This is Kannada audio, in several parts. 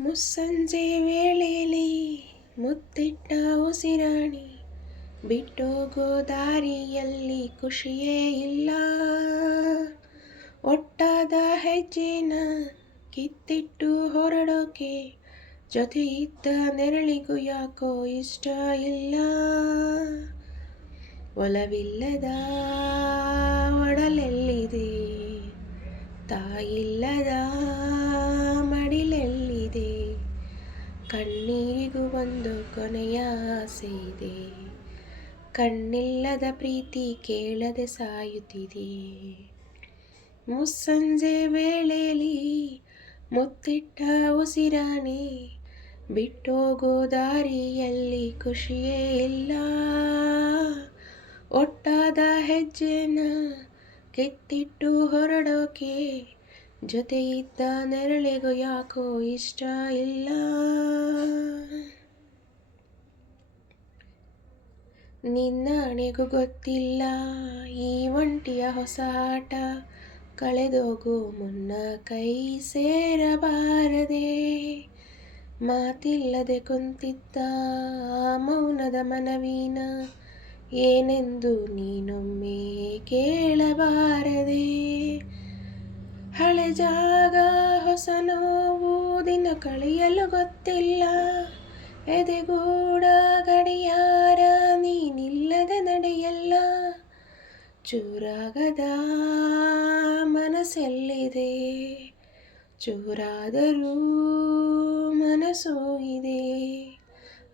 ಮುಸ್ಸಂಜೆ ವೇಳೆಯಲ್ಲಿ ಮುತ್ತಿಟ್ಟ ಉಸಿರಾಣಿ ಬಿಟ್ಟೋಗೋ ದಾರಿಯಲ್ಲಿ ಖುಷಿಯೇ ಇಲ್ಲ. ಒಟ್ಟಾದ ಹೆಜ್ಜೆನ ಕಿತ್ತಿಟ್ಟು ಹೊರಡೋಕೆ ಜೊತೆ ಇದ್ದ ನೆರಳಿಗೂ ಯಾಕೋ ಇಷ್ಟ ಇಲ್ಲ. ಒಲವಿಲ್ಲದ ಒಡಲೆಲ್ಲಿದೆ, ತಾಯಿಲ್ಲದ ಕಣ್ಣೀರಿಗೂ ಒಂದು ಕೊನೆಯ ಆಸೆ ಇದೆ. ಕಣ್ಣಿಲ್ಲದ ಪ್ರೀತಿ ಕೇಳದೆ ಸಾಯುತ್ತಿದೆ. ಮುಸ್ಸಂಜೆ ವೇಳೆಯಲ್ಲಿ ಮುತ್ತಿಟ್ಟ ಉಸಿರಾಣಿ ಬಿಟ್ಟೋಗೋ ದಾರಿಯಲ್ಲಿ ಖುಷಿಯೇ ಇಲ್ಲ. ಒಟ್ಟಾದ ಹೆಜ್ಜೆನ ಕಿತ್ತಿಟ್ಟು ಹೊರಡೋಕೆ ಇದ್ದ ನೆರಳಿಗೂ ಯಾಕೋ ಇಷ್ಟ ಇಲ್ಲ. ನಿನ್ನ ಅಣೆಗೂ ಗೊತ್ತಿಲ್ಲ ಈ ಒಂಟಿಯ ಹೊಸ ಆಟ. ಕಳೆದೋಗು ಮುನ್ನ ಕೈ ಸೇರಬಾರದೆ. ಮಾತಿಲ್ಲದೆ ಕುಂತಿದ್ದ ಮೌನದ ಮನವೀನ ಏನೆಂದು ನೀನೊಮ್ಮೆ ಕೇಳಬಾರದೆ. ಹಳೆ ಜಾಗ, ಹೊಸ ನೋವು, ದಿನ ಕಳೆಯಲು ಗೊತ್ತಿಲ್ಲ. ಎದೆಗೂಡ ಗಡಿಯಾರ ಚೂರಾಗದ ಮನಸ್ಸೆಲ್ಲಿದೆ, ಚೂರಾದರೂ ಮನಸ್ಸೋ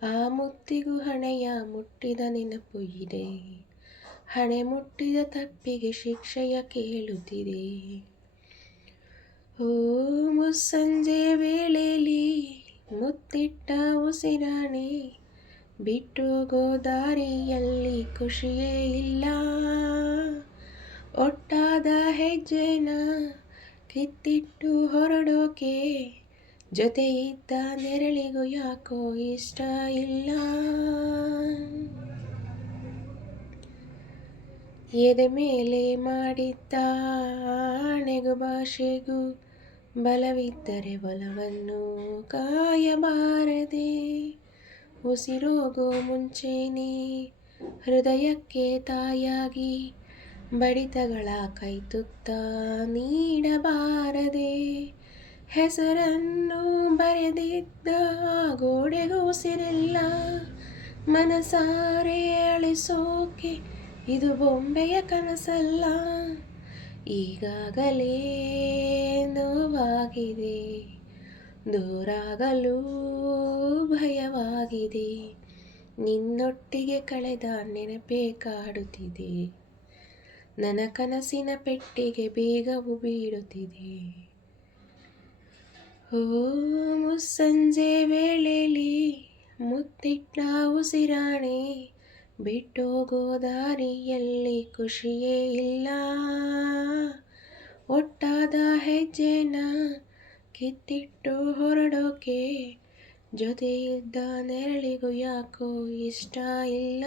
ಆ ಮುತ್ತಿಗೂ ಹಣೆಯ ಮುಟ್ಟಿದ ನೆನಪು ಇದೆ, ಹಣೆ ಮುಟ್ಟಿದ ತಪ್ಪಿಗೆ ಶಿಕ್ಷೆಯ ಕೇಳುತ್ತಿದೆ. ಓ ಮುಸ್ಸಂಜೆ ವೇಳೆಯಲ್ಲಿ ಮುತ್ತಿಟ್ಟ ಉಸಿರಾಣಿ ಬಿಟ್ಟೋಗೋ ಗೋದಾರಿಯಲ್ಲಿ ಖುಷಿಯೇ ಇಲ್ಲ. ಒಟ್ಟಾದ ಹೆಜ್ಜೆನ ಕಿತ್ತಿಟ್ಟು ಹೊರಡೋಕೆ ಜೊತೆ ಇದ್ದ ನೆರಳಿಗೂ ಯಾಕೋ ಇಷ್ಟ ಇಲ್ಲ. ಎದೆ ಮೇಲೆ ಮಾಡಿದ್ದ ಆಣೆಗೂ ಭಾಷೆಗೂ ಬಲವಿದ್ದರೆ ಬಲವನ್ನು ಕಾಯಬಾರದೆ. ಉಸಿರೋಗೋ ಮುಂಚೆನೇ ಹೃದಯಕ್ಕೆ ತಾಯಾಗಿ ಬಡಿತಗಳ ಕೈತುತ್ತ ನೀಡಬಾರದೆ. ಹೆಸರನ್ನು ಬರೆದಿದ್ದ ಗೋಡೆಗೂ ಸಿರಿಲ್ಲ. ಮನಸಾರೆ ಅಳಿಸೋಕೆ ಇದು ಬೊಂಬೆಯ ಕನಸಲ್ಲ. ಈಗಾಗಲೇ ನೋವಾಗಿದೆ. ದೂರಾಗಲು ಭಯವಾಗಿದೆ. ನಿನ್ನೊಟ್ಟಿಗೆ ಕಳೆದ ನೆನಪೇ ಕಾಡುತ್ತಿದೆ ನನ್ನ ಕನಸಿನ ಪೆಟ್ಟಿಗೆ ಬೇಗವು ಬೀಳುತ್ತಿದೆ. ಓ, ಮುಸ್ಸಂಜೆ ವೇಳೆಯಲ್ಲಿ ಮುತ್ತಿಟ್ಟ ಉಸಿರಾಣೆ ಬಿಟ್ಟೋಗೋ ದಾರಿಯಲ್ಲಿ ಖುಷಿಯೇ ಇಲ್ಲ. ಒಟ್ಟಾದ ಹೆಜ್ಜೆನ ಕಿತ್ತಿಟ್ಟು ಹೊರಡೋಕೆ ಜೊತೆ ಇದ್ದ ನೆರಳಿಗೂ ಯಾಕೋ ಇಷ್ಟ ಇಲ್ಲ.